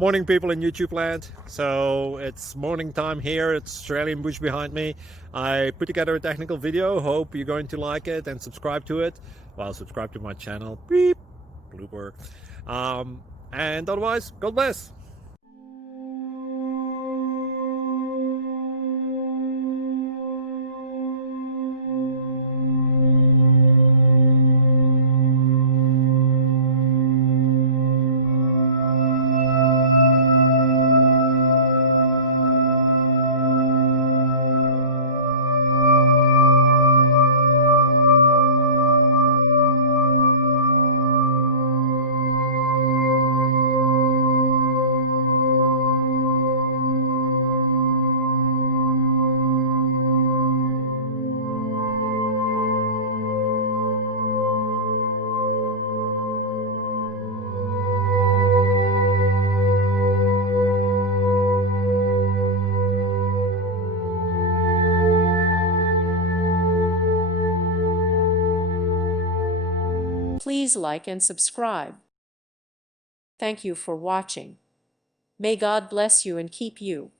Morning, people in YouTube land. So it's morning time here. It's Australian bush behind me. I put together a technical video. Hope you're going to like it and subscribe to it. Well, subscribe to my channel. Beep. Blooper. And otherwise, God bless. Please like and subscribe. Thank you for watching. May God bless you and keep you.